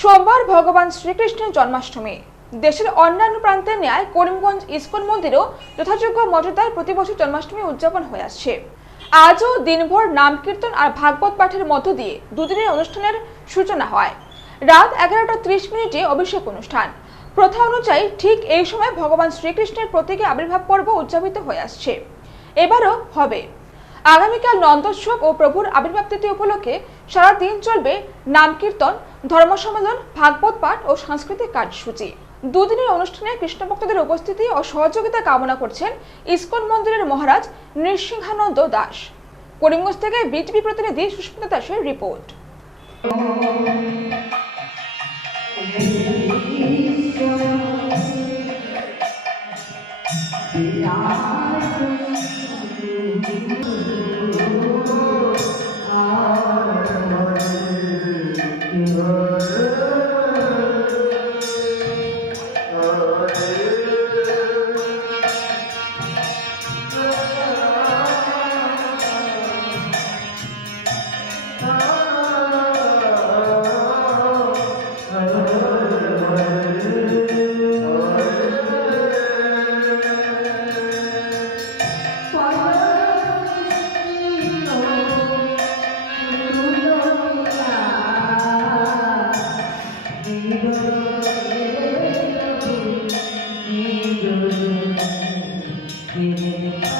সোমবার ভগবান শ্রীকৃষ্ণের জন্মাষ্টমী। দেশের অন্যান্য প্রান্তের ন্যায় করিমগঞ্জ ইস্কন মন্দিরেও যথাযোগ্য মর্যাদায় প্রতি বছর জন্মাষ্টমী উদযাপন হয়ে আসছে। আজও দিনভর নাম কীর্তন আর ভাগবত পাঠের মধ্য দিয়ে দুদিনের অনুষ্ঠানের সূচনা হয়। রাত এগারোটা ত্রিশ মিনিটে অভিষেক অনুষ্ঠান। প্রথা অনুযায়ী ঠিক এই সময় ভগবান শ্রীকৃষ্ণের প্রতীকে আবির্ভাব পর্ব উদযাপিত হয়ে আসছে। এবারও হবে। আগামীকাল নন্দোৎসব ও প্রভুর আবির্ভাব তিথি উপলক্ষে সারা দিন চলবে নাম কীর্তন ধর্ম সম্মেলন ভাগবত পাঠ ও সাংস্কৃতিক কার্যসূচি। দুদিনের অনুষ্ঠানে কৃষ্ণ ভক্তদের উপস্থিতি ও সহযোগিতা কামনা করছেন ইসকন মন্দিরের মহারাজ নৃসিংহানন্দ দাস। করিমগঞ্জ থেকে বিটিভি প্রতিনিধি সুস্মিতা দাসের রিপোর্ট। Oh Thank you.